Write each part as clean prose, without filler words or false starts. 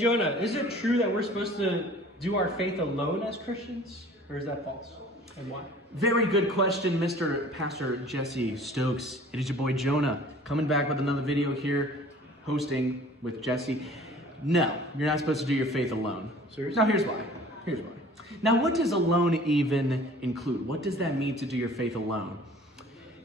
Jonah, is it true that we're supposed to do our faith alone as Christians? Or is that false? And why? Very good question, Mr. Pastor Jesse Stokes. It is your boy Jonah, coming back with another video here, hosting with Jesse. No, you're not supposed to do your faith alone. Seriously? Now here's why. Now what does alone even include? What does that mean to do your faith alone?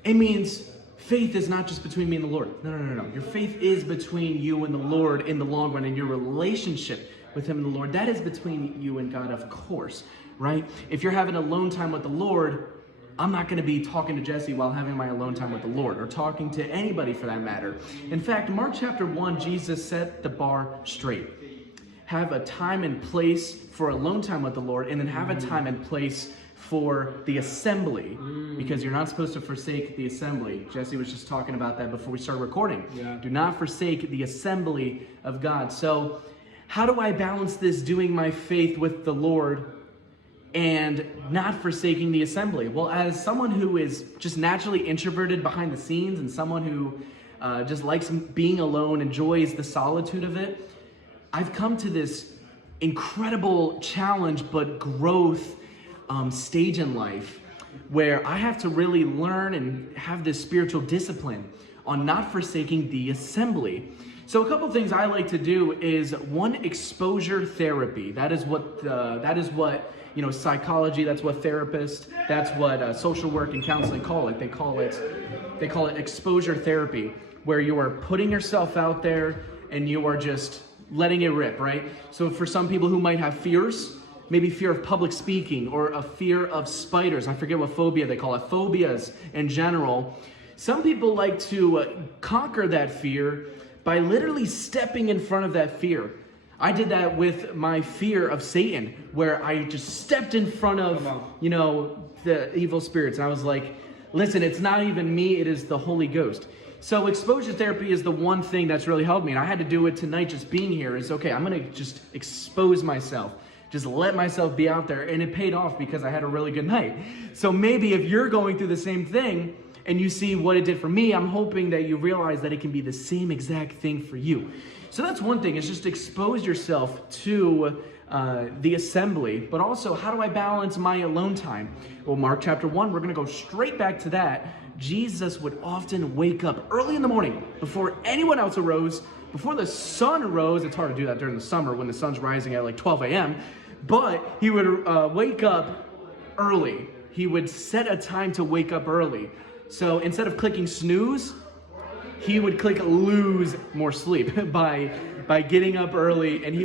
It means faith is not just between me and the Lord. No. Your faith is between you and the Lord in the long run, and your relationship with Him and the Lord. That is between you and God, of course, right? If you're having alone time with the Lord, I'm not going to be talking to Jesse while having my alone time with the Lord, or talking to anybody for that matter. In fact, Mark chapter 1, Jesus set the bar straight. Have a time and place for alone time with the Lord, and then have a time and place for the assembly, because you're not supposed to forsake the assembly. Jesse was just talking about that before we started recording. Yeah. Do not forsake the assembly of God. So how do I balance this doing my faith with the Lord and not forsaking the assembly? Well, as someone who is just naturally introverted behind the scenes, and someone who just likes being alone, enjoys the solitude of it, I've come to this incredible challenge but growth stage in life where I have to really learn and have this spiritual discipline on not forsaking the assembly. So a couple things I like to do is, one, exposure therapy. That is what psychology, that's what therapists, that's what social work and counseling call it. They call it exposure therapy, where you are putting yourself out there and you are just letting it rip, right? So for some people who might have fears, maybe fear of public speaking or a fear of spiders, I forget what phobia they call it, phobias in general, some people like to conquer that fear by literally stepping in front of that fear. I did that with my fear of Satan, where I just stepped in front of, the evil spirits. And I was like, listen, it's not even me, it is the Holy Ghost. So exposure therapy is the one thing that's really helped me. And I had to do it tonight just being here. It's okay, I'm gonna just expose myself. Just let myself be out there. And it paid off because I had a really good night. So maybe if you're going through the same thing and you see what it did for me, I'm hoping that you realize that it can be the same exact thing for you. So that's one thing, is just expose yourself to the assembly. But also, how do I balance my alone time? Well, Mark chapter 1, we're going to go straight back to that. Jesus would often wake up early in the morning before anyone else arose, before the sun arose. It's hard to do that during the summer when the sun's rising at like 12 a.m. But he would wake up early. He would set a time to wake up early. So instead of clicking snooze, he would click lose more sleep by getting up early, and he